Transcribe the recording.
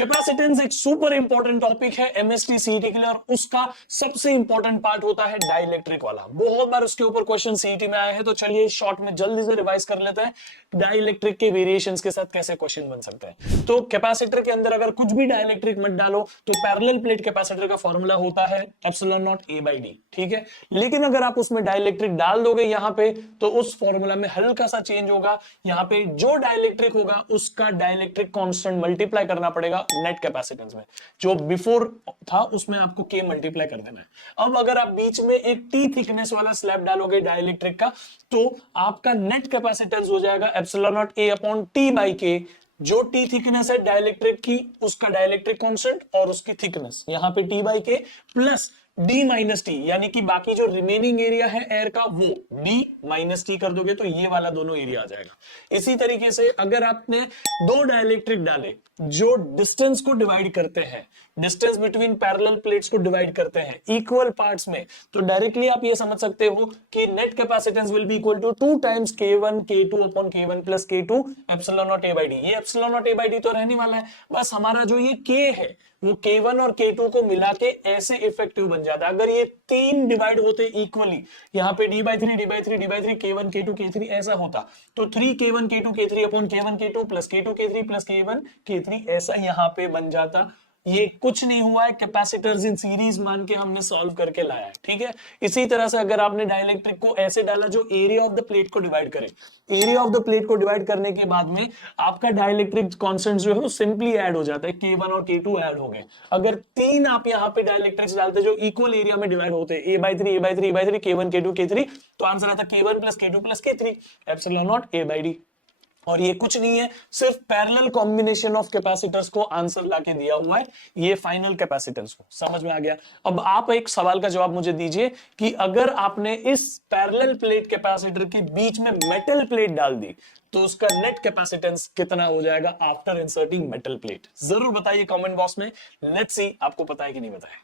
Capacitance एक super important topic है MST CET के लिए और उसका सबसे इंपॉर्टेंट पार्ट होता है डाइइलेक्ट्रिक वाला। बहुत बार उसके ऊपर क्वेश्चन सीईटी में आए हैं, तो चलिए शॉर्ट में जल्दी से रिवाइज कर लेते हैं डाइइलेक्ट्रिक के वेरिएशंस के साथ कैसे क्वेश्चन बन सकते हैं। तो कैपेसिटर के अंदर अगर कुछ भी डाइइलेक्ट्रिक मत डालो तो पैरेलल प्लेट कैपेसिटर का फॉर्मूला होता है epsilon not a by D, ठीक है। लेकिन अगर आप उसमें डाइइलेक्ट्रिक डाल दोगे यहां पे तो उस फॉर्मूला में हल्का सा चेंज होगा। यहां पे जो डाइइलेक्ट्रिक होगा उसका डाइइलेक्ट्रिक कांस्टेंट मल्टीप्लाई करना पड़ेगा नेट कैपेसिटेंस में। जो बिफोर था उसमें आपको के मल्टीप्लाई कर देना है। अब अगर आप बीच में एक टी थिकनेस वाला स्लैब डालोगे डाइइलेक्ट्रिक का तो आपका नेट कैपेसिटेंस हो जाएगा epsilon not a upon T by के। जो टी थिकनेस है डाइइलेक्ट्रिक की उसका डाइइलेक्ट्रिक कांस्टेंट और उसकी थिकनेस यहां पे टी बाई के प्लस डी माइनस टी, यानी कि बाकी जो रिमेनिंग एरिया है एयर का वो डी माइनस टी कर दोगे तो ये वाला दोनों एरिया आ जाएगा। इसी तरीके से अगर आपने दो डाइइलेक्ट्रिक डाले जो डिस्टेंस को डिवाइड करते हैं, डिस्टेंस बिटवीन पैरेलल प्लेट्स को डिवाइड करते हैं इक्वल पार्ट्स में, तो डायरेक्टली आप ये समझ सकते हो कि net capacitance will be equal to 2 times k1 k2 upon k1 plus k2 epsilon not a by D. ये epsilon not a by D तो रहने वाला है, बस हमारा जो ये k है वो k1 और k2 को मिला के ऐसे इफेक्टिव बन जाता है। अगर ये तीन डिवाइड होते इक्वली, यहाँ पे d by three D by three D by three k1 k2 k3 ऐसा होता तो 3 k1 k2 k3 upon k1 k2 plus k2 k3 plus k1 k3 ऐसा यहाँ पे बन जाता। ये कुछ नहीं हुआ है, कैपेसिटर्स इन सीरीज मान के हमने सॉल्व करके लाया है, ठीक है। इसी तरह से अगर आपने डाइइलेक्ट्रिक को ऐसे डाला जो एरिया ऑफ द प्लेट को डिवाइड करे, एरिया ऑफ द प्लेट को डिवाइड करने के बाद में आपका डाइइलेक्ट्रिक कांस्टेंट जो है वो सिंपली ऐड हो जाता है, k1 और k2 ऐड हो गए। अगर तीन आप यहाँ पे डाइइलेक्ट्रिक्स डालते जो इक्वल एरिया में डिवाइड होते a by three k1 k2 k3, तो आंसर आता k1 plus k2 plus k3 epsilon not a by D. और ये कुछ नहीं है, सिर्फ पैरेलल कॉम्बिनेशन ऑफ कैपेसिटर्स को आंसर लाके दिया हुआ है, ये फाइनल कैपेसिटेंस को समझ में आ गया। अब आप एक सवाल का जवाब मुझे दीजिए कि अगर आपने इस पैरेलल प्लेट कैपेसिटर के बीच में मेटल प्लेट डाल दी तो उसका नेट कैपेसिटेंस कितना हो जाएगा आफ्टर इंसर्टिंग मेटल प्लेट। जरूर बताइए कमेंट बॉक्स में, लेट्स सी आपको पता है कि नहीं पता है।